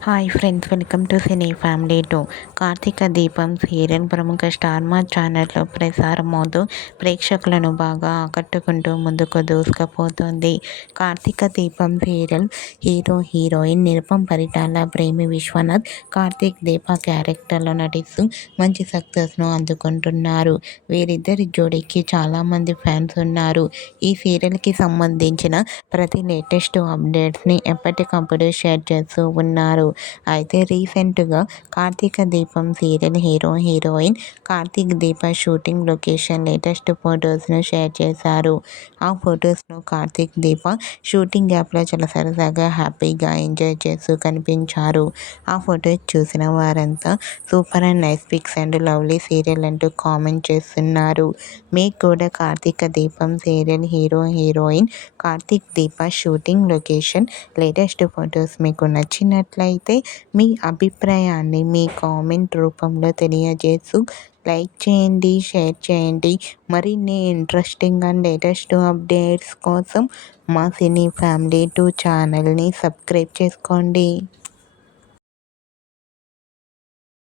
Hi friends, welcome to cine family 2. Karthika Deepam serial ప్రముఖ star మా ఛానల్లో ప్రసారమవుతూ ప్రేక్షకులను బాగా ఆకట్టుకుంటూ ముందుకు దూసుకుపోతుంది. కార్తీక దీపం సీరియల్ హీరోయిన్ నిరుపమ్ పరిటాల, ప్రేమి విశ్వనాథ్ కార్తీక్ దీప క్యారెక్టర్లో నటిస్తూ మంచి సక్సెస్ను అందుకుంటున్నారు. వీరిద్దరి జోడీకి చాలామంది ఫ్యాన్స్ ఉన్నారు. ఈ సీరియల్కి సంబంధించిన ప్రతి లేటెస్ట్ అప్డేట్స్ని ఎప్పటికప్పుడు షేర్ చేస్తూ ఉన్నారు. అయితే రీసెంట్గా Karthika Deepam serial heroine Karthik Deepa shooting location latest ఫొటోస్ను share చేశారు. ఆ ఫొటోస్ను కార్తీక్ దీప షూటింగ్ యాప్లో చాలా సరదాగా హ్యాపీగా ఎంజాయ్ చేస్తూ కనిపించారు. ఆ ఫొటోస్ చూసిన వారంతా super and nice pics and lovely serial అంటూ కామెంట్ చేస్తున్నారు. మీకు కూడా Karthika Deepam serial heroine Karthik Deepa shooting location latest photos మీకు నచ్చినట్లయితే మీ అభిప్రాయాన్ని మీ కామెంట్ రూపంలో తెలియజేస్తూ లైక్ చేయండి, షేర్ చేయండి. మరిన్ని ఇంట్రెస్టింగ్ అండ్ లేటెస్ట్ అప్డేట్స్ కోసం మా సినీ ఫ్యామిలీ 2 ఛానల్ని సబ్స్క్రైబ్ చేసుకోండి.